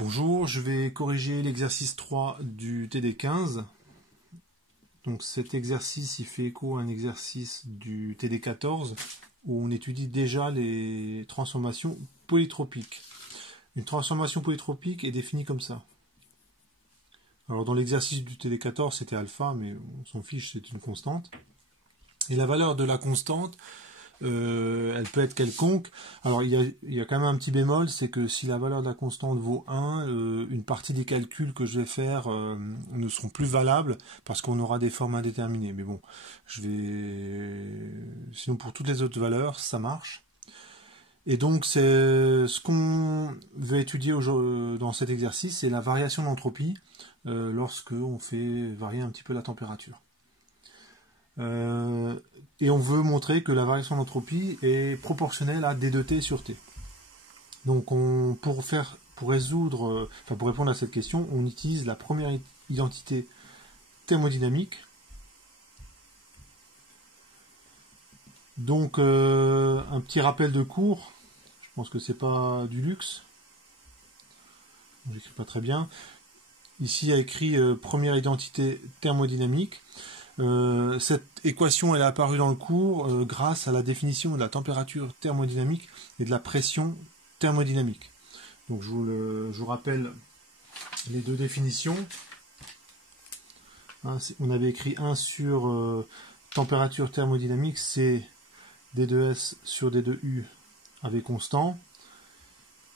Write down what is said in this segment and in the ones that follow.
Bonjour, je vais corriger l'exercice 3 du TD15. Donc cet exercice, il fait écho à un exercice du TD14 où on étudie déjà les transformations polytropiques. Une transformation polytropique est définie comme ça. Alors dans l'exercice du TD14, c'était alpha, mais on s'en fiche, c'est une constante. Et la valeur de la constante, elle peut être quelconque. Alors il y a quand même un petit bémol, c'est que si la valeur de la constante vaut 1, une partie des calculs que je vais faire ne seront plus valables parce qu'on aura des formes indéterminées. Mais bon, sinon pour toutes les autres valeurs, ça marche. Et donc c'est ce qu'on veut étudier dans cet exercice, c'est la variation d'entropie lorsque on fait varier un petit peu la température. Et on veut montrer que la variation d'entropie est proportionnelle à d de t sur t. Donc pour répondre à cette question, on utilise la première identité thermodynamique. Donc un petit rappel de cours, je pense que c'est pas du luxe, j'écris pas très bien. Ici il y a écrit première identité thermodynamique. Cette équation elle est apparue dans le cours grâce à la définition de la température thermodynamique et de la pression thermodynamique. Donc je vous rappelle les deux définitions. On avait écrit 1 sur température thermodynamique, c'est d2s sur d2u avec constant.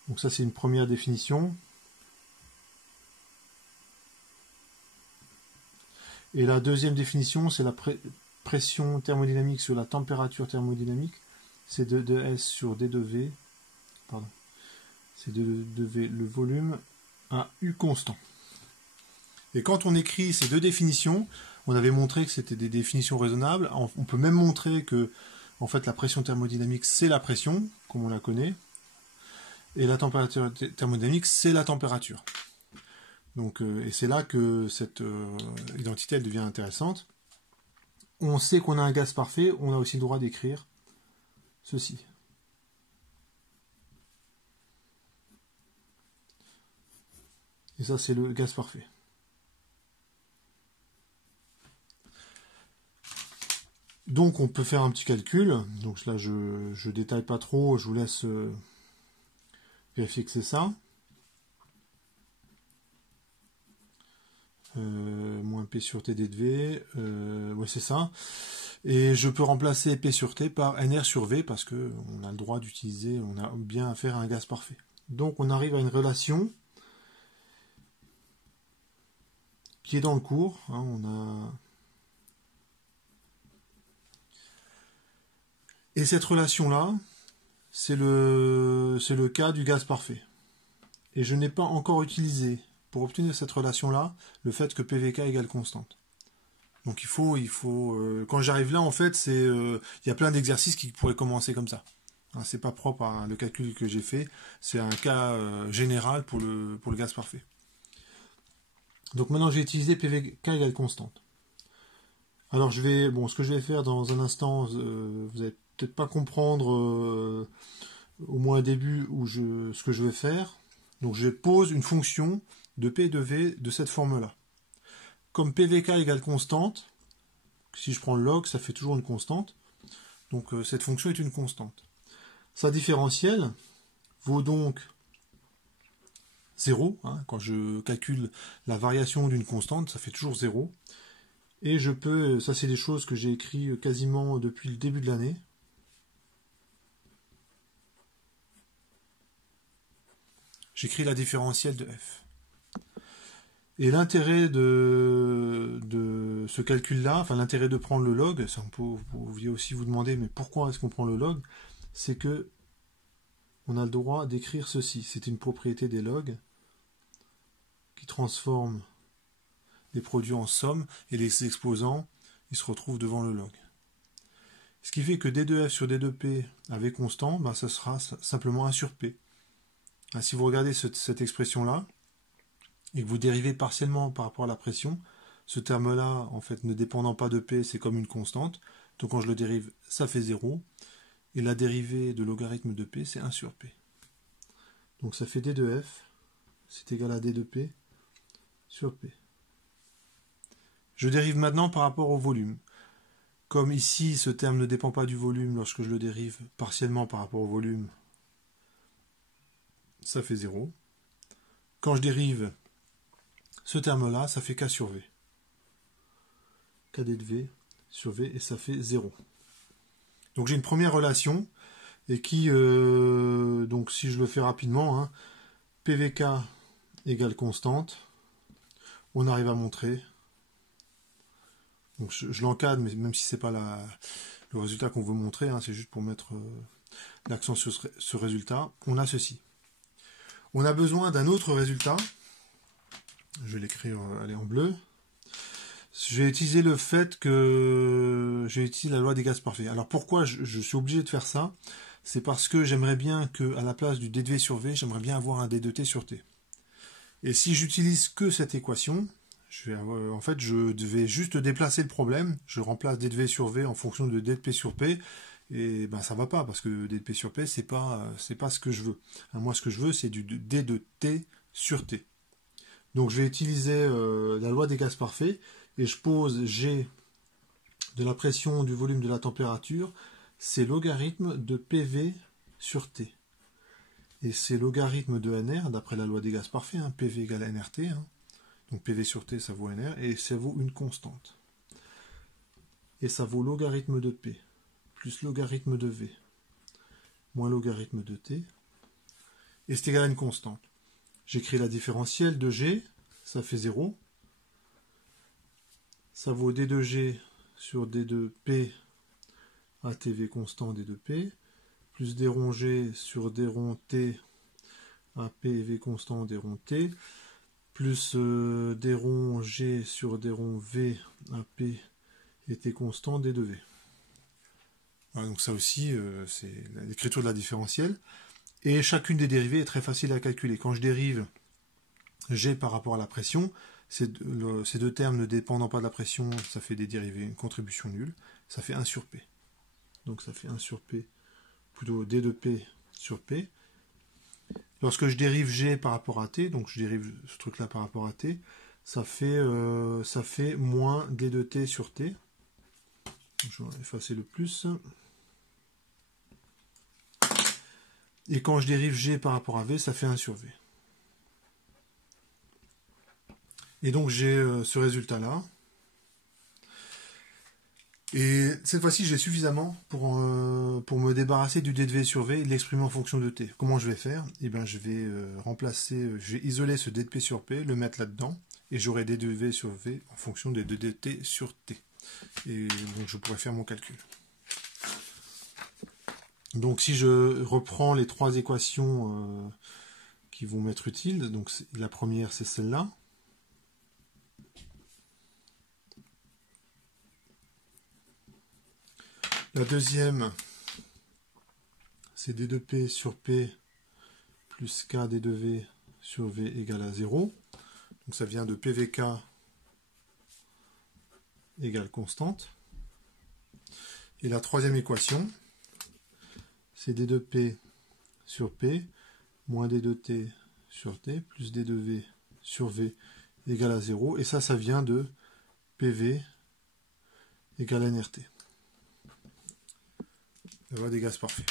Donc ça c'est une première définition. Et la deuxième définition, c'est la pression thermodynamique sur la température thermodynamique. C'est d2s sur d2v. Pardon. C'est d2v le volume à U constant. Et quand on écrit ces deux définitions, on avait montré que c'était des définitions raisonnables. On peut même montrer que en fait, la pression thermodynamique, c'est la pression, comme on la connaît. Et la température thermodynamique, c'est la température. Donc, et c'est là que cette identité elle devient intéressante. On sait qu'on a un gaz parfait, on a aussi le droit d'écrire ceci. Et ça, c'est le gaz parfait. Donc, on peut faire un petit calcul. Donc là, je détaille pas trop, je vous laisse vérifier que c'est ça. Moins P sur T d de V, ouais c'est ça. Et je peux remplacer P sur T par NR sur V parce que on a le droit d'utiliser, on a bien affaire à un gaz parfait. Donc on arrive à une relation qui est dans le cours. Et cette relation-là, c'est le cas du gaz parfait. Et je n'ai pas encore utilisé pour obtenir cette relation-là, le fait que PVK égale constante. Donc il faut quand j'arrive là, en fait, il y a plein d'exercices qui pourraient commencer comme ça. C'est pas propre à le calcul que j'ai fait, c'est un cas général pour le gaz parfait. Donc maintenant j'ai utilisé PVK égale constante. Alors ce que je vais faire dans un instant, vous n'allez peut-être pas comprendre au moins au début ce que je vais faire. Donc je pose une fonction de P et de V de cette forme-là. Comme PVK égale constante, si je prends le log, ça fait toujours une constante. Donc cette fonction est une constante. Sa différentielle vaut donc 0. Quand je calcule la variation d'une constante, ça fait toujours 0. Et je peux, ça c'est des choses que j'ai écrites quasiment depuis le début de l'année. J'écris la différentielle de f. Et l'intérêt de ce calcul-là, enfin l'intérêt de prendre le log, ça vous pouviez aussi vous demander, mais pourquoi est-ce qu'on prend le log? C'est que on a le droit d'écrire ceci. C'est une propriété des logs qui transforme les produits en somme et les exposants, ils se retrouvent devant le log. Ce qui fait que d2f sur d2p avec constant, ça sera simplement 1 sur p. Si vous regardez cette expression-là, et que vous dérivez partiellement par rapport à la pression, ce terme-là, en fait, ne dépendant pas de P, c'est comme une constante. Donc quand je le dérive, ça fait 0. Et la dérivée de logarithme de P, c'est 1 sur P. Donc ça fait D de F, c'est égal à D de P sur P. Je dérive maintenant par rapport au volume. Comme ici, ce terme ne dépend pas du volume lorsque je le dérive partiellement par rapport au volume, ça fait 0. Quand je dérive ce terme-là, ça fait K sur V. KD de V sur V, et ça fait 0. Donc j'ai une première relation, et qui, donc si je le fais rapidement, hein, PVK égale constante, on arrive à montrer. Donc je l'encadre, mais même si c'est pas le résultat qu'on veut montrer, hein, c'est juste pour mettre l'accent sur ce résultat, on a ceci. On a besoin d'un autre résultat. Je vais l'écrire en bleu. Je vais utiliser le fait que j'ai utilisé la loi des gaz parfaits. Alors pourquoi je suis obligé de faire ça? C'est parce que j'aimerais bien que, à la place du d de v sur v, j'aimerais bien avoir un d de t sur t. Et si j'utilise que cette équation, en fait, je vais juste déplacer le problème. Je remplace d de v sur v en fonction de d de p sur p. Et ben ça va pas, parce que d de p sur p, c'est pas ce que je veux. Moi, ce que je veux, c'est du d de t sur t. Donc je vais utiliser la loi des gaz parfaits, et je pose G de la pression, du volume, de la température, c'est logarithme de PV sur T. Et c'est logarithme de NR, d'après la loi des gaz parfaits, hein, PV égale NRT. Hein. Donc PV sur T, ça vaut NR, et ça vaut une constante. Et ça vaut logarithme de P, plus logarithme de V, moins logarithme de T, et c'est égal à une constante. J'écris la différentielle de G, ça fait 0. Ça vaut d de G sur d de P à TV constant d de P, plus d rond G sur d rond T à P et V constant d rond T, plus d rond G sur d rond V à P et T constant d de V. Voilà, donc ça aussi, c'est l'écriture de la différentielle. Et chacune des dérivées est très facile à calculer. Quand je dérive G par rapport à la pression, ces deux termes ne dépendant pas de la pression, ça fait des dérivées, une contribution nulle, ça fait 1 sur P. Donc ça fait 1 sur P, plutôt D de P sur P. Lorsque je dérive G par rapport à T, donc je dérive ce truc-là par rapport à T, ça fait moins D de T sur T. Je vais effacer le plus. Et quand je dérive G par rapport à V, ça fait 1 sur V. Et donc j'ai ce résultat-là. Et cette fois-ci, j'ai suffisamment pour me débarrasser du d de v sur v et de l'exprimer en fonction de t. Comment je vais faire? Eh bien, je vais je vais isoler ce d de p sur p, le mettre là-dedans, et j'aurai d de v sur v en fonction des d de t sur t. Et donc je pourrais faire mon calcul. Donc si je reprends les trois équations qui vont m'être utiles, donc la première c'est celle-là. La deuxième, c'est d de p sur p plus k d de v sur v égale à 0. Donc ça vient de pvk égale constante. Et la troisième équation, c'est d de p sur p moins d de t sur t plus d de v sur v égale à 0. Et ça vient de pv égale nRT. La loi des gaz parfaits.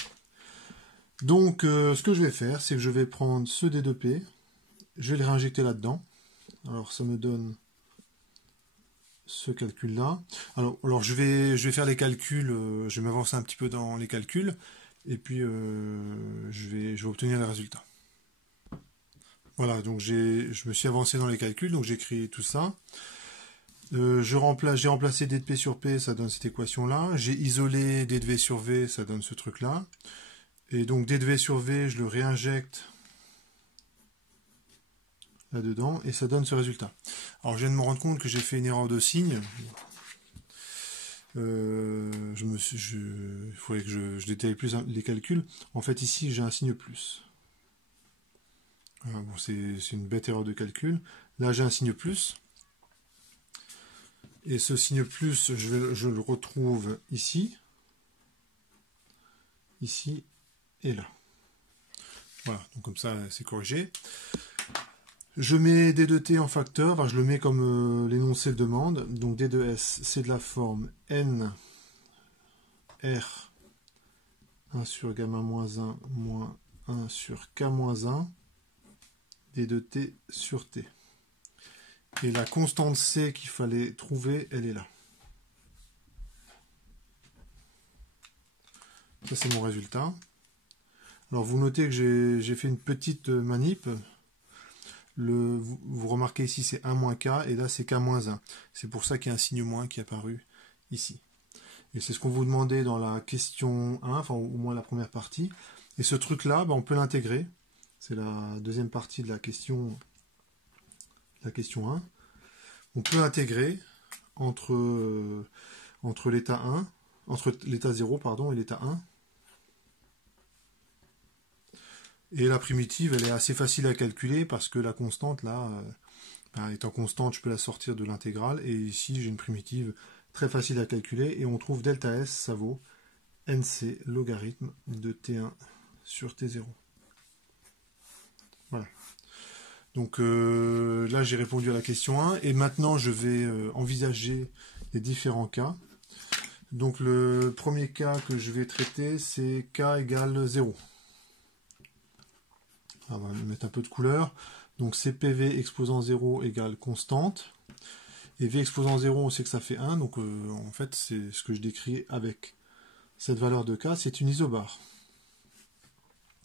Donc, ce que je vais faire, c'est que je vais prendre ce d de p, je vais le réinjecter là-dedans. Alors, ça me donne ce calcul-là. Alors je vais faire les calculs, je vais m'avancer un petit peu dans les calculs, et puis je vais obtenir les résultats. Voilà, donc je me suis avancé dans les calculs, donc j'écris tout ça. J'ai remplacé d de p sur p, ça donne cette équation-là. J'ai isolé d de v sur v, ça donne ce truc-là. Et donc d de v sur v, je le réinjecte là-dedans, et ça donne ce résultat. Alors je viens de me rendre compte que j'ai fait une erreur de signe. Il faudrait que je détaille plus les calculs. En fait, ici, j'ai un signe plus. Bon, c'est une bête erreur de calcul. Là, j'ai un signe plus. Et ce signe plus, je le retrouve ici, ici et là. Voilà, donc comme ça, c'est corrigé. Je mets D de T en facteur, enfin, je le mets comme l'énoncé le demande. Donc D de S, c'est de la forme N R 1 sur gamma moins 1 moins 1 sur K moins 1 D de T sur T. Et la constante C qu'il fallait trouver, elle est là. Ça, c'est mon résultat. Alors, vous notez que j'ai fait une petite manip. Vous remarquez ici, c'est 1 moins K, et là, c'est K moins 1. C'est pour ça qu'il y a un signe moins qui est apparu ici. Et c'est ce qu'on vous demandait dans la question 1, enfin, au moins la première partie. Et ce truc-là, on peut l'intégrer. C'est la deuxième partie de la question 1. On peut intégrer entre l'état 1, entre l'état 0 pardon, et l'état 1. Et la primitive, elle est assez facile à calculer parce que la constante, là, étant constante, je peux la sortir de l'intégrale. Et ici, j'ai une primitive très facile à calculer. Et on trouve delta S, ça vaut NC logarithme de T1 sur T0. Voilà. Donc là, j'ai répondu à la question 1. Et maintenant, je vais envisager les différents cas. Donc le premier cas que je vais traiter, c'est K égale 0. On va mettre un peu de couleur. Donc CPV exposant 0 égale constante. Et V exposant 0, on sait que ça fait 1. Donc en fait, c'est ce que je décris avec cette valeur de K. C'est une isobare.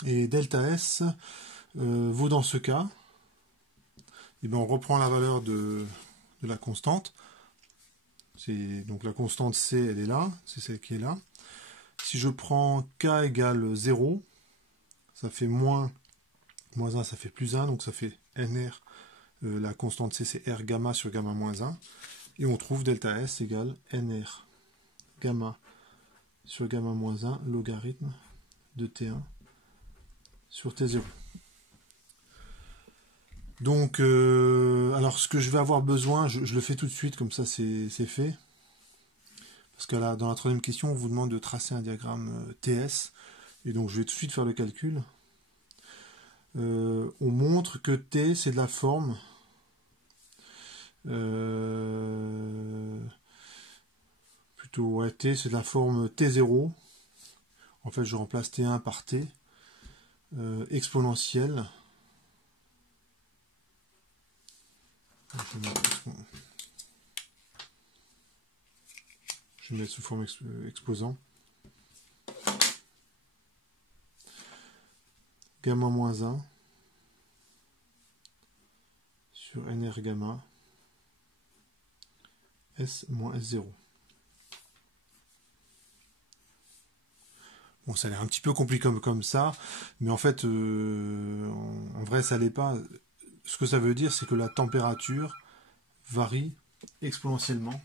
Et delta S vaut dans ce cas, et on reprend la valeur de la constante. Donc la constante C, elle est là. C'est celle qui est là. Si je prends K égale 0, ça fait moins 1, ça fait plus 1, donc ça fait NR, la constante C c'est R gamma sur gamma moins 1, et on trouve delta S égale NR gamma sur gamma moins 1 logarithme de T1 sur T0. Donc, alors ce que je vais avoir besoin, je le fais tout de suite, comme ça c'est fait, parce que là, dans la troisième question, on vous demande de tracer un diagramme TS, et donc je vais tout de suite faire le calcul. On montre que T c'est de la forme T c'est de la forme T0. En fait je remplace T1 par T exponentielle. Je vais mettre sous forme exposant. Gamma moins 1 sur NR gamma S moins S0. Bon, ça a l'air un petit peu compliqué comme ça, mais en fait, en vrai, ça l'est pas. Ce que ça veut dire, c'est que la température varie exponentiellement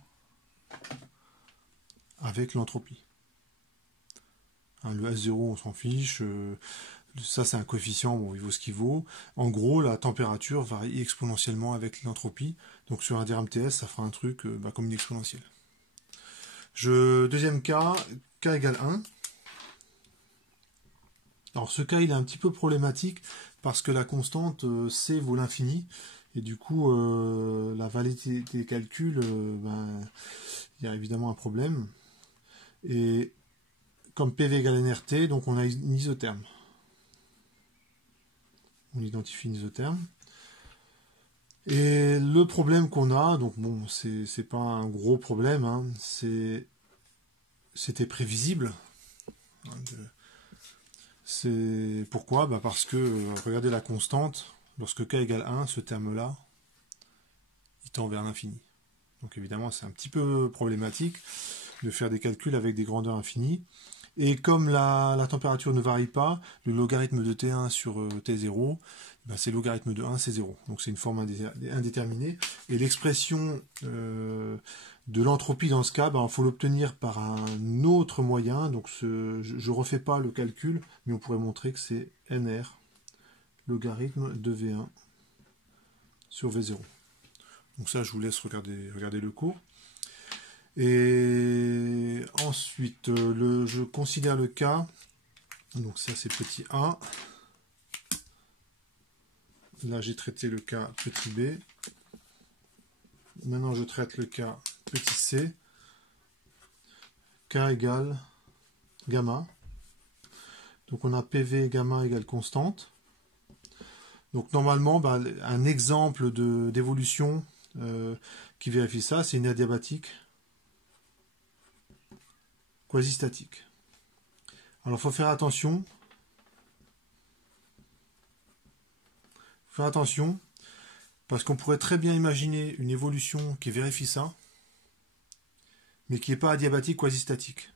avec l'entropie. Le S0, on s'en fiche. Ça, c'est un coefficient, bon, il vaut ce qu'il vaut. En gros, la température varie exponentiellement avec l'entropie. Donc sur un diagramme TS, ça fera un truc comme une exponentielle. Deuxième cas, K égale 1. Alors ce cas, il est un petit peu problématique parce que la constante C vaut l'infini. Et du coup, la validité des calculs, il y a évidemment un problème. Et comme PV égale NRT, donc on a une isotherme. On identifie une isotherme. Et le problème qu'on a, donc bon, c'est pas un gros problème, hein, c'était prévisible. C'est pourquoi parce que, regardez la constante, lorsque k égale 1, ce terme-là, il tend vers l'infini. Donc évidemment, c'est un petit peu problématique de faire des calculs avec des grandeurs infinies. Et comme la température ne varie pas, le logarithme de T1 sur T0, c'est le logarithme de 1, c'est 0. Donc c'est une forme indéterminée. Et l'expression de l'entropie dans ce cas, il faut l'obtenir par un autre moyen. Donc je ne refais pas le calcul, mais on pourrait montrer que c'est NR, logarithme de V1 sur V0. Donc ça, je vous laisse regarder le cours. Et ensuite, je considère le cas, donc ça c'est petit a, là j'ai traité le cas petit b. Maintenant je traite le cas petit c. K égale gamma. Donc on a PV gamma égale constante. Donc normalement, un exemple d'évolution qui vérifie ça, c'est une adiabatique quasi-statique. Alors il faut faire attention. Parce qu'on pourrait très bien imaginer une évolution qui vérifie ça, mais qui n'est pas adiabatique quasi-statique.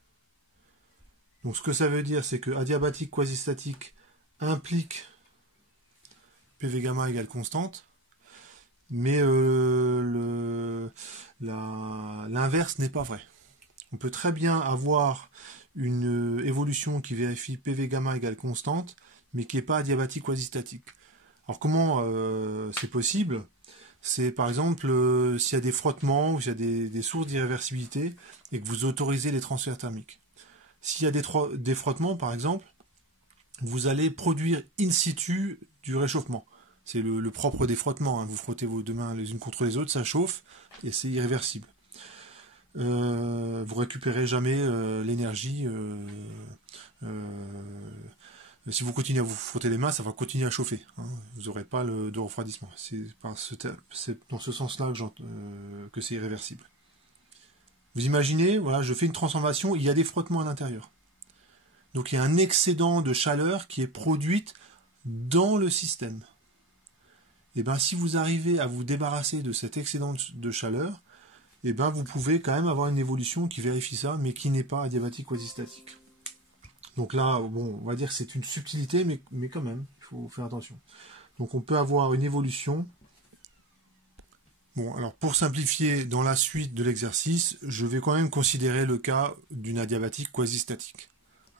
Donc ce que ça veut dire, c'est que adiabatique quasi-statique implique PV gamma égale constante, mais l'inverse n'est pas vrai. On peut très bien avoir une évolution qui vérifie PV gamma égale constante, mais qui n'est pas adiabatique quasi-statique. Alors comment c'est possible? C'est par exemple s'il y a des frottements ou s'il y a des sources d'irréversibilité et que vous autorisez les transferts thermiques. S'il y a des frottements par exemple, vous allez produire in situ du réchauffement. C'est le propre des frottements, hein. Vous frottez vos deux mains les unes contre les autres, ça chauffe et c'est irréversible. Vous récupérez jamais l'énergie. Si vous continuez à vous frotter les mains, ça va continuer à chauffer, hein. Vous n'aurez pas de refroidissement. C'est dans ce sens-là que c'est irréversible. Vous imaginez, voilà, je fais une transformation, il y a des frottements à l'intérieur. Donc il y a un excédent de chaleur qui est produite dans le système. Et bien si vous arrivez à vous débarrasser de cet excédent de chaleur, et ben vous pouvez quand même avoir une évolution qui vérifie ça, mais qui n'est pas adiabatique quasi-statique. Donc là, bon, on va dire que c'est une subtilité, mais quand même, il faut faire attention. Donc on peut avoir une évolution. Bon, alors pour simplifier, dans la suite de l'exercice, je vais quand même considérer le cas d'une adiabatique quasi-statique.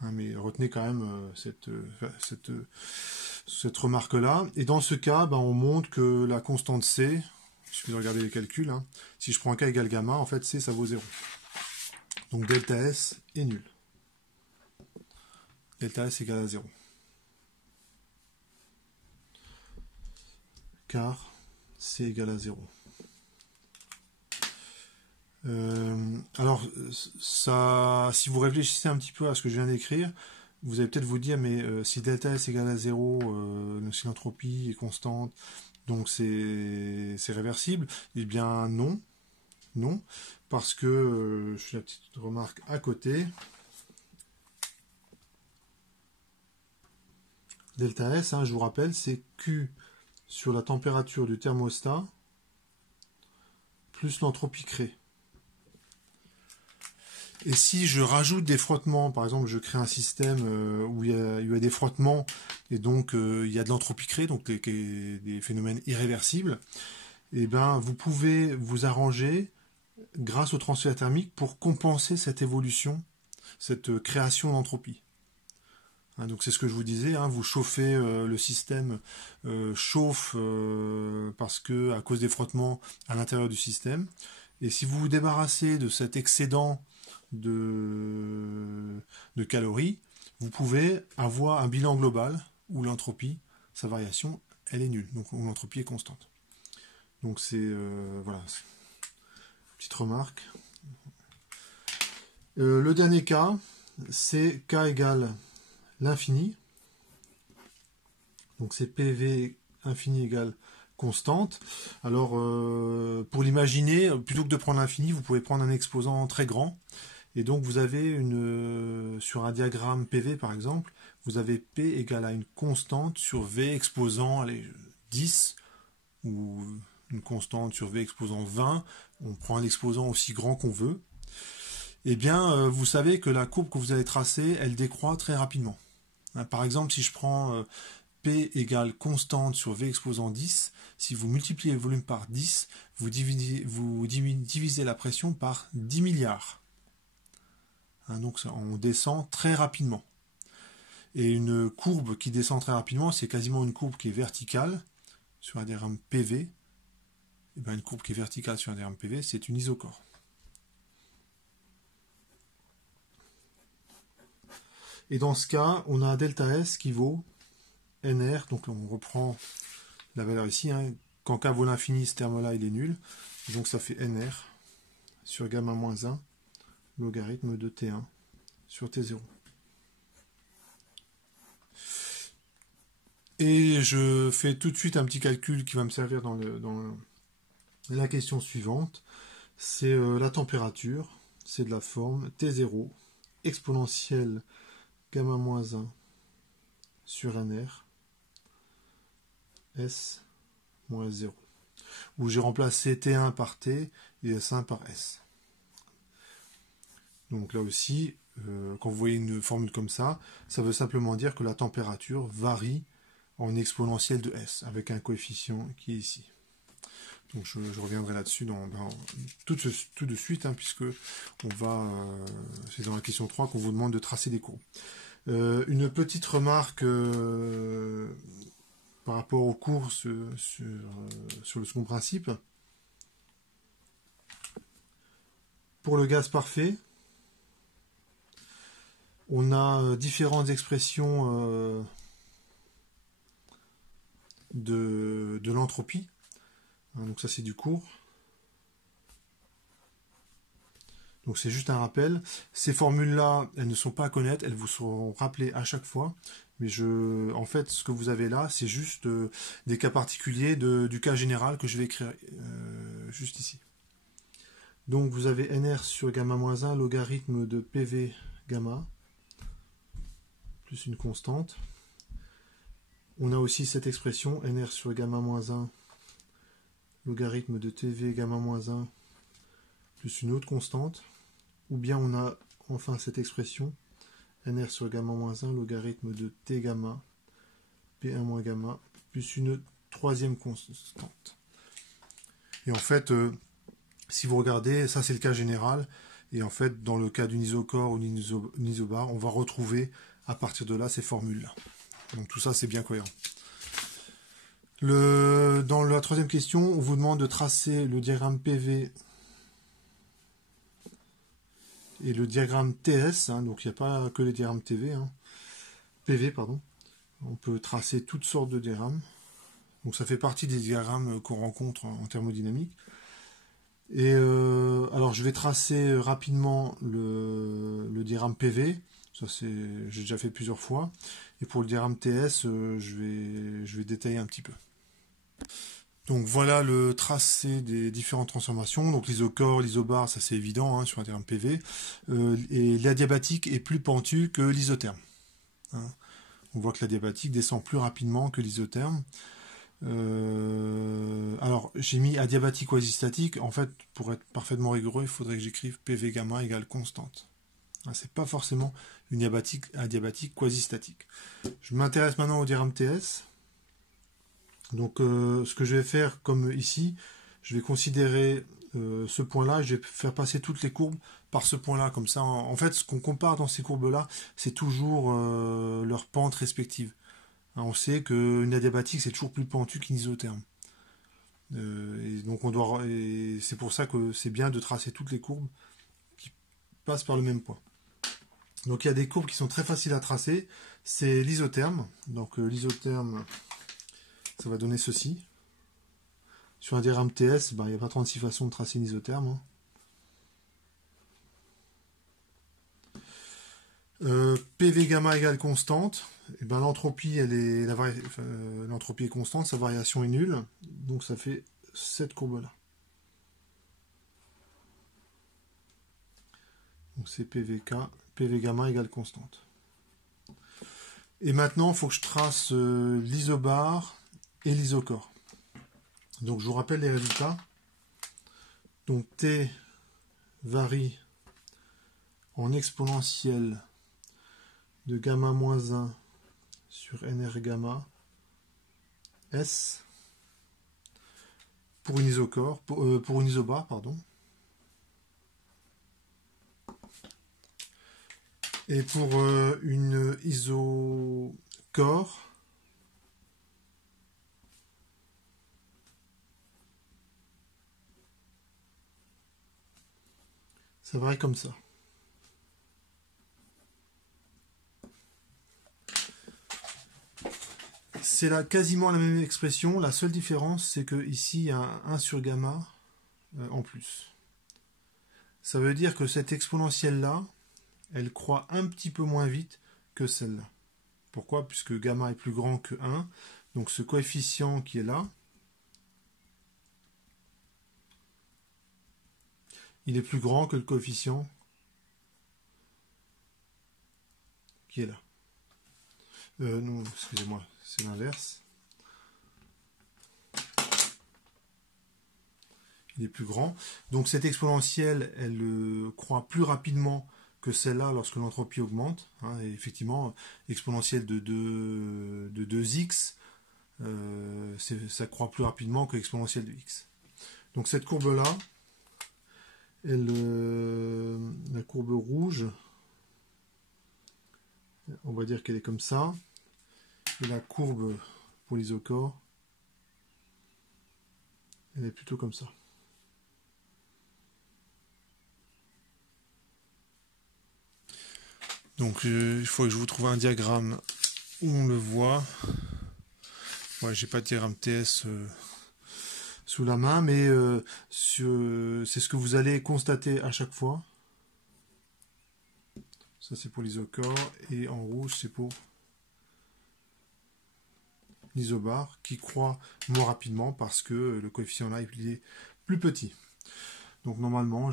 Hein, mais retenez quand même cette remarque-là. Et dans ce cas, on montre que la constante C, il suffit de regarder les calculs, hein, si je prends K égale gamma, en fait C, ça vaut 0. Donc delta S est nul. Delta S égale à 0. Car C égale à 0. Alors, ça, si vous réfléchissez un petit peu à ce que je viens d'écrire, vous allez peut-être vous dire, mais si delta S égale à 0, si l'entropie est constante, donc c'est réversible. Eh bien non, non, parce que, je fais la petite remarque à côté, delta S, hein, je vous rappelle, c'est Q sur la température du thermostat plus l'entropie créée. Et si je rajoute des frottements, par exemple je crée un système où il y a des frottements et donc il y a de l'entropie créée, donc des phénomènes irréversibles, et ben vous pouvez vous arranger grâce au transfert thermique pour compenser cette évolution, cette création d'entropie. Hein, donc c'est ce que je vous disais, hein, vous chauffez le système chauffe parce que à cause des frottements à l'intérieur du système. Et si vous vous débarrassez de cet excédent de calories, vous pouvez avoir un bilan global où l'entropie, sa variation, elle est nulle, donc où l'entropie est constante. Donc c'est voilà, petite remarque. Le dernier cas, c'est K égale l'infini. Donc c'est PV infini égale constante. Alors pour l'imaginer, plutôt que de prendre l'infini, vous pouvez prendre un exposant très grand. Et donc vous avez sur un diagramme PV par exemple, vous avez P égale à une constante sur V exposant 10 ou une constante sur V exposant 20. On prend un exposant aussi grand qu'on veut. Eh bien vous savez que la courbe que vous allez tracer, elle décroît très rapidement. Par exemple, si je prends P égale constante sur V exposant 10, si vous multipliez le volume par 10, vous divisez la pression par 10 milliards. Hein, donc on descend très rapidement. Et une courbe qui descend très rapidement, c'est quasiment une courbe qui est verticale sur un diagramme PV. Et bien une courbe qui est verticale sur un diagramme PV, c'est une isochore. Et dans ce cas, on a delta S qui vaut NR, donc on reprend la valeur ici, hein. Quand k vaut l'infini, ce terme-là, il est nul. Donc ça fait nr sur gamma moins 1 logarithme de t1 sur t0. Et je fais tout de suite un petit calcul qui va me servir dans la question suivante. C'est la température, c'est de la forme T0 exponentielle gamma moins 1 sur nr S moins 0, où j'ai remplacé T1 par T et S1 par S. Donc là aussi, quand vous voyez une formule comme ça veut simplement dire que la température varie en exponentielle de S, avec un coefficient qui est ici. Donc je reviendrai là-dessus tout de suite, hein, puisque c'est dans la question 3 qu'on vous demande de tracer des courbes. Une petite remarque par rapport aux cours sur le second principe. Pour le gaz parfait, on a différentes expressions de l'entropie. Donc ça c'est du cours. Donc c'est juste un rappel. Ces formules-là, elles ne sont pas à connaître, elles vous seront rappelées à chaque fois. Mais en fait, ce que vous avez là, c'est juste des cas particuliers du cas général que je vais écrire juste ici. Donc vous avez nr sur gamma moins 1 logarithme de pv gamma plus une constante. On a aussi cette expression nr sur gamma moins 1 logarithme de tv gamma moins 1 plus une autre constante. Ou bien on a enfin cette expression nr sur gamma moins 1 logarithme de t gamma p1 moins gamma plus une troisième constante. Et en fait, si vous regardez, ça c'est le cas général, et en fait dans le cas d'une isocore ou d'une isobar, on va retrouver à partir de là ces formules-là. Donc tout ça c'est bien cohérent. Dans la troisième question, on vous demande de tracer le diagramme PV et le diagramme TS, hein, donc il n'y a pas que les diagrammes TV, hein, PV, pardon. On peut tracer toutes sortes de diagrammes. Donc ça fait partie des diagrammes qu'on rencontre en thermodynamique. Et alors je vais tracer rapidement le diagramme PV, ça j'ai déjà fait plusieurs fois. Et pour le diagramme TS, je vais détailler un petit peu. Donc voilà le tracé des différentes transformations. Donc l'isocore, l'isobar, ça c'est évident, hein, sur un diagramme PV. Et l'adiabatique est plus pentue que l'isotherme. Hein. On voit que l'adiabatique descend plus rapidement que l'isotherme. Alors j'ai mis adiabatique quasi-statique. En fait, pour être parfaitement rigoureux, il faudrait que j'écrive PV gamma égale constante. Hein, c'est pas forcément une adiabatique quasi-statique. Je m'intéresse maintenant au diagramme TS. Donc ce que je vais faire comme ici, je vais considérer ce point-là, je vais faire passer toutes les courbes par ce point-là, comme ça. En fait, ce qu'on compare dans ces courbes-là, c'est toujours leur pente respective. Hein, on sait qu'une adiabatique, c'est toujours plus pentu qu'une isotherme. Et donc c'est pour ça que c'est bien de tracer toutes les courbes qui passent par le même point. Donc il y a des courbes qui sont très faciles à tracer, c'est l'isotherme. Donc l'isotherme, ça va donner ceci. Sur un diagramme TS, il n'y a pas 36 façons de tracer une isotherme. Hein. PV gamma égale constante. Et ben, l'entropie l'entropie est constante, sa variation est nulle. Donc ça fait cette courbe-là. Donc c'est PV gamma égale constante. Et maintenant, il faut que je trace l'isobar et l'isocore. Donc je vous rappelle les résultats. Donc T varie en exponentielle de gamma moins 1 sur nr gamma S pour une isocore, pour une isobar, pardon. Et pour une isocore, ça varie comme ça. c'est là quasiment la même expression. La seule différence, c'est que ici il y a un 1 sur gamma en plus. Ça veut dire que cette exponentielle-là, elle croît un petit peu moins vite que celle-là. Pourquoi? Puisque gamma est plus grand que 1. Donc ce coefficient qui est là, il est plus grand que le coefficient qui est là. Non, excusez-moi, c'est l'inverse. Il est plus grand. Donc cette exponentielle, elle croît plus rapidement que celle-là lorsque l'entropie augmente. Hein, et effectivement, exponentielle de 2x, ça croît plus rapidement que l'exponentielle de x. Donc cette courbe-là, la courbe rouge, on va dire qu'elle est comme ça. Et la courbe pour l'isochore, elle est plutôt comme ça. Donc il faut que je vous trouve un diagramme où on le voit. Ouais, j'ai pas de diagramme TS sous la main, mais c'est ce que vous allez constater à chaque fois. Ça c'est pour l'isochore, et en rouge c'est pour l'isobar, qui croît moins rapidement parce que le coefficient là il est plus petit. Donc normalement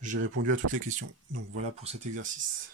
j'ai répondu à toutes les questions. Donc voilà pour cet exercice.